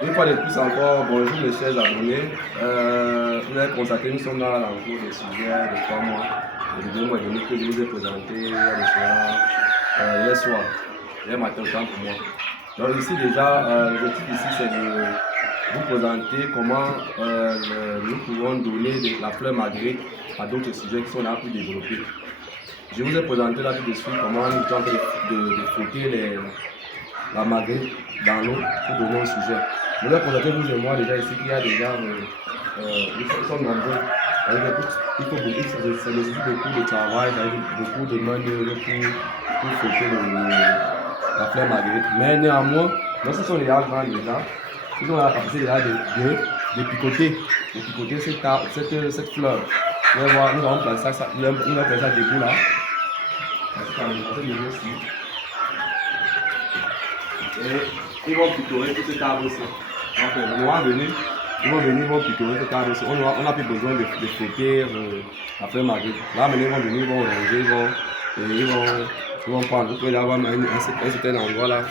Une fois de plus encore, bonjour mes chers abonnés. Vous avez constaté, nous sommes dans l'encours des sujets de 3 mois. Le vidéo mois demi que je vous ai présenté hier soir, hier matin, autant pour moi. Donc ici déjà, l'objectif ici c'est de vous présenter comment nous pouvons donner de la fleur marguerite à d'autres sujets qui sont là plus développés. Je vous ai présenté là tout de suite comment nous sommes en train de frotter la marguerite dans l'eau pour donner un sujet. Vous avez constaté, vous et moi, déjà ici, qu'il y a déjà, ils sont nombreux. Il faut beaucoup, ça nécessite beaucoup de travail, beaucoup de main-d'œuvre pour frotter la fleur marguerite. Mais néanmoins, lorsqu'ils sont déjà grands déjà, ils ont la capacité déjà de picoter cette fleur. Vous allez voir, nous allons placer ça, nous allons placer ça debout là. Et ils vont picorer tout cet arbre aussi. Donc, ils vont venir, ils vont picorer cet arbre aussi. On n'a plus besoin de frotter la fleur marguerite. Là, maintenant, ils vont venir, ils vont ranger, ils vont prendre. Vous pouvez avoir un certain endroit là.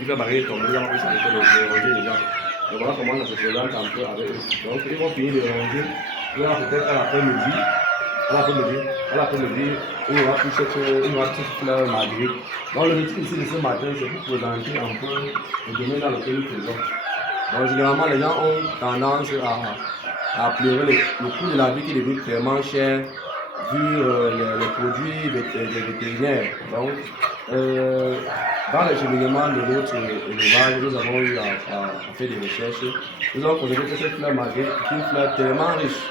Il va barrer tomber, ils vont plus s'arrêter de ranger les gens. Donc, voilà comment ça se présente un peu avec eux. Donc, ils vont finir de ranger. Ils vont peut-être à l'après-midi. À l'après-midi, on aura tout cette fleur marguerite. Donc, l'objectif ici de ce matin, c'est pour présenter un peu le domaine dans lequel nous faisons. Donc, généralement, les gens ont tendance à pleurer le coût de la vie qui devient tellement cher vu les produits vétérinaires. Donc, dans le cheminement de notre élevage, nous avons eu à faire des recherches. Nous avons constaté que cette fleur marguerite est une fleur tellement riche.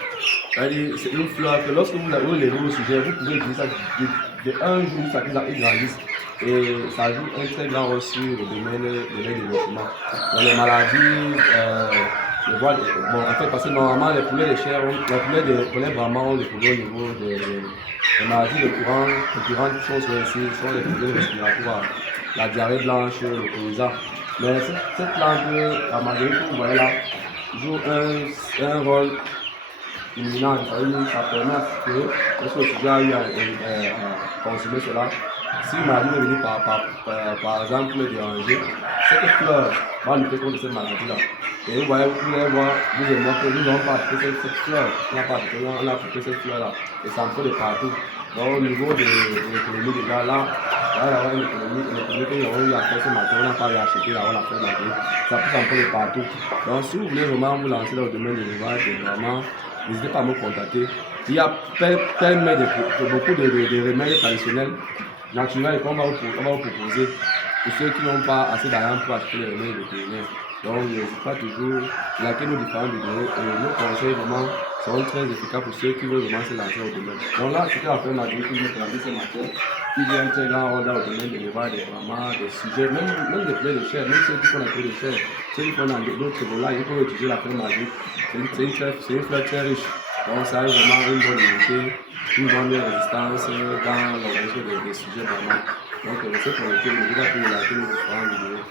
C'est une fleur que lorsque vous levez au sujet, vous pouvez utiliser ça de un jour jusqu'à ce qu'ils grandissent. Et ça joue un très grand rôle sur le domaine de leur développement. Dans les maladies, bon, en fait, parce que normalement, les poulets de chair, les poulets vraiment ont des problèmes au niveau des maladies récurrentes qui sont sur les problèmes respiratoires, la diarrhée blanche, le coryza. Mais cette plante, la marguerite que vous voyez là, joue un rôle imminent, ça permet à ce que lorsque le sujet a eu à consommer cela, si une maladie veut venir par exemple le déranger, cette fleur va lutter contre cette maladie-là. Et vous voyez, vous pouvez voir, vous et moi, que nous n'avons pas acheté cette fleur, on a acheté cette fleur-là, et ça en fait de partout. Donc au niveau de l'économie déjà là, il y a une économie que nous avons eu à faire ce matin, on n'a pas réacheté là, on l'a fait maintenant, ça pousse un peu de partout. Donc si vous voulez vraiment vous lancer dans le domaine de l'élevage, vraiment, n'hésitez pas à me contacter. Il y a beaucoup de remèdes traditionnels, naturels qu'on va vous proposer pour ceux qui n'ont pas assez d'argent pour acheter les remèdes vétérinaires. Donc, n'hésitez pas toujours à liker nos différentes vidéos et nos conseils vraiment seront très efficaces pour ceux qui veulent vraiment se lancer au domaine. Donc là, c'était la fin de ma vidéo que je vous ai présentée ce matin. Il y a un très grand rôle dans le domaine de l'élevage, des sujets, même des plaies de chair, même ceux qui font la plaie de chair, ceux qui font dans d'autres volailles, ils peuvent utiliser la fleur magique. C'est une fleur très riche. Donc ça a vraiment une bonne unité, une bonne résistance dans l'organisation des sujets vraiment. Donc c'est pour lequel je vous ai pour la différentes vidéos.